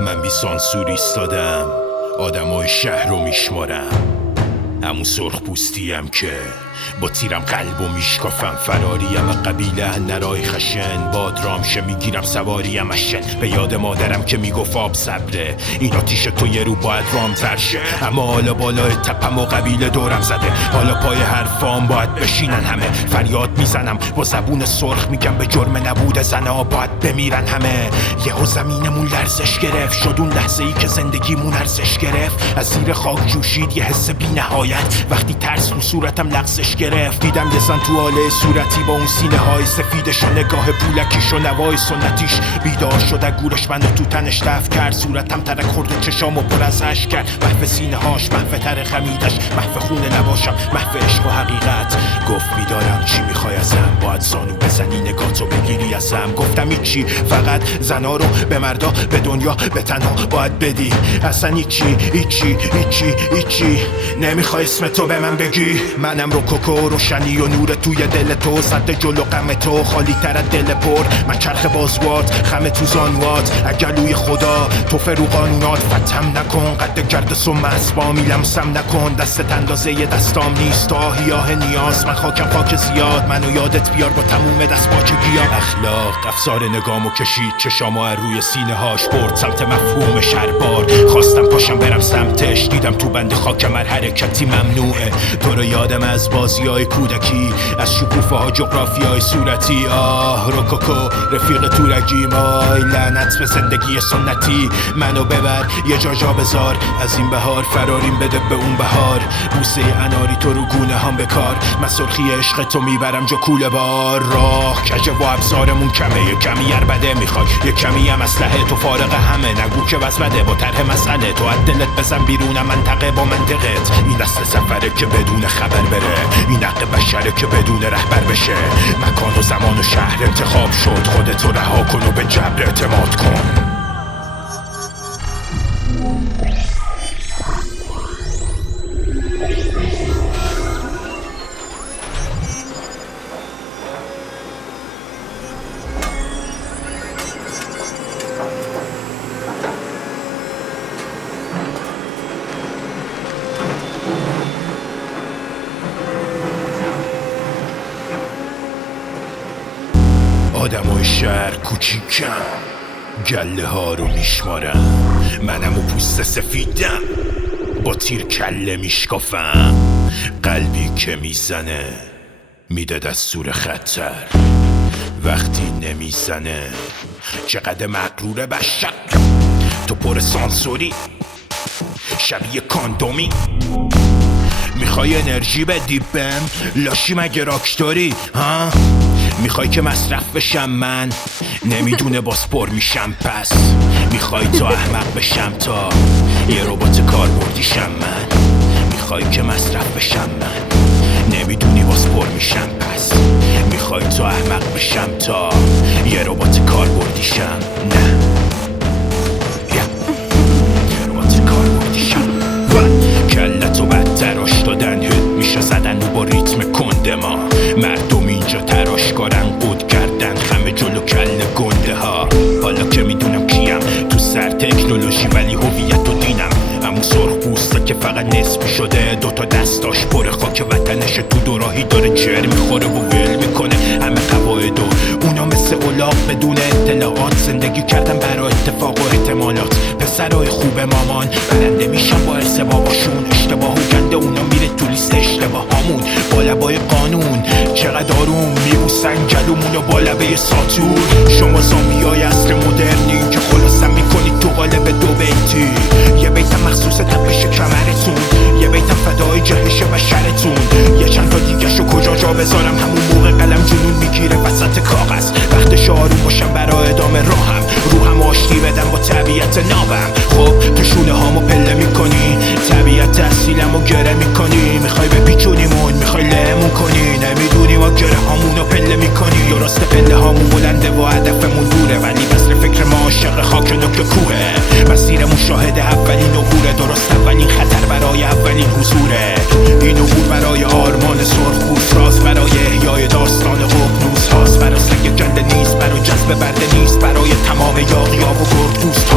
من بی سانسور ایستادم، آدمای شهر رو میشمارم. همون سرخ پوستیم که با تیرم قلب و میشکافم. فراریم قبیله نرای خشن، باد رامشه میگیرم سواریم اشن. به یاد مادرم که میگفت آب صبره، این آتیش تو یه رو باید رام ترشه. اما حالا بالای تپم و قبیله دورم زده، حالا پای حرفام باید بشینن همه. فریاد میزنم با زبون سرخ میگم به جرم نبود زنا باید بمیرن همه. یهو زمینمون لرزش گرفت، شد اون لحظه ای که زندگیمون ارزش گرفت. از زیر خاک جوشید یه حس بی نهایت، وقتی ترس رو صورتم لغزش گرفت. دیدم یه زن تو حاله صورتی با اون سینه های سفیدش و نگاه پولکیش و نوای سنتیش. بیدار شد گورش منو تو تنش دفع کرد، صورتم ترک خورد و چشامو پر از اشک کرد. محو سینه هاش، محو تر خمیدش، محو خونه نباشم، محو عشق و حقیقت. گفت میدارم چی میخوای ازم، باید زانو بزنی نگاتو بگیری ازم. گفتم هیچی، فقط زنا رو به مردا به دنیا به تنها باید بدی. اصلا هیچی نمیخوای اسم تو به من بگی. منم رو کوکو روشنی و نور توی دل تو، صد جلو غم تو خالی تر از دل پر. من چرخ بازوات خم تو زانوات، اگلوی خدا تو فرو قانونات. فتم نکن قد گرد سم اسبامی، لمسم نکن دستت اندازه دستام نیست. آه نیاز من خاکم خاک زیاد، منو یادت بیار با تموم دست باچگیام. اخلاق افسار نگامو کشید، چشامو از روی سینه هاش برد سمت مفهوم شربار. خواستم پاشم برم سمتش، دیدم تو بند خاکم هر حرکتی ممنوعه. تو رو یادم از بازیای کودکی، از شکوفه ها جغرافیای صورتی. روکوکو رفیق تورگیم، لعنت به زندگی سنتی. منو ببر یه جا بذار، از این بهار فراریم بده به اون بهار. بوسه اناری تو رو گونه هم بکار، من سرخی عشق تو میبرم جا کوله بار. راه کجه و ابزارمون کمه، یه کمی عربده میخوای، یه کمی هم اسلحه. تو فارغ همه نگو که وزبده، با طرح مسئله تو از دلت بزن بیرون منطقه با منطقت. این دست سفره که بدون خبر بره، این حق بشره که بدون رهبر بشه. مکان و زمان و شهر انتخاب شد، خودتو رها کن و به جبر اعتماد کن. آدمای شهر کوچیکم، گله ها رو میشمارم. منم و پوست سفیدم، با تیر کله میشکافم. قلبی که میزنه میده دستور خطر، وقتی نمیزنه چقدر مغروره بشر. تو پر سانسوری شبیه کاندومی، میخوای انرژی بدی بهم، لاشی مگه راکتوری ها؟ میخوای که مصرف بشم من، نمیدونه باز پر میشم پس. میخوای تا احمق بشم تا یه ربات کاربردیشم من. میخوای که مصرف بشم من، نمیدونی باز پر میشم پس. میخوای تا احمق بشم تا یه ربات کاربردیشم. نه یه ربات کاربردیشم. کلتو بدتراش دادن، هد میشه زدن با ریتم کنده. ما مردم اینجا تراش کارن، قود کردن خمه جلو کل گنده ها. حالا که میدونم کیم تو سر تکنولوژی، ولی هویت و دینم همون سرخ پوستا که فقط نصفی شده. دوتا دستاش پر خاک وطنش، تو دوراهی داره چر میخوره و ول میکنه همه قواعدو. اونا مثل اولاق بدون اطلاعات زندگی کردن برای اتفاق و احتمالات. پسرای خوب مامان برنده میشن با ارث باباشون، اشتباه و گنده اونا میره تو لیست اشتباهامون. با لبای قانون چقدر آروم میبوسن گلومونو با لبه ساتور. شما زامبیای عصر مدرنی که خلاصم میکنید تو قالب دو بیتی. یه بیتم مخصوص تپش کمرتون، یه بیتم فدای جهش بشرتون. یه چند تا دیگه شو کجا جا بذارم، همون موقع قلم جنون میگیره وسط کاغذ. وقتش آروم باشم برای ادامه راهم، روحم آشتی بدم با طبیعت نابم. خب تو شونه هامو پله میکنی، طبیعت اصیلمو گره میکنی. میخوای بپیچونیمون، میخوای لهمون کنی، نمیدونی ما گره هامونو پله میکنی. یا راست پله هامون بلنده و هدفمون دوره، ولی بسر فکر ما عاشق خاک نوک کوه. مسیرمون شاهد اولین عبوره، درست اولین خطر برای اولین حضوره. این عبور برای آرمان سرخپوست، راست برای احیای داستان ققنوس هاست. برای سگ جنده نیست، برای جذب برده نیست، برای تمام یاغی‌ها و گرگ‌پوست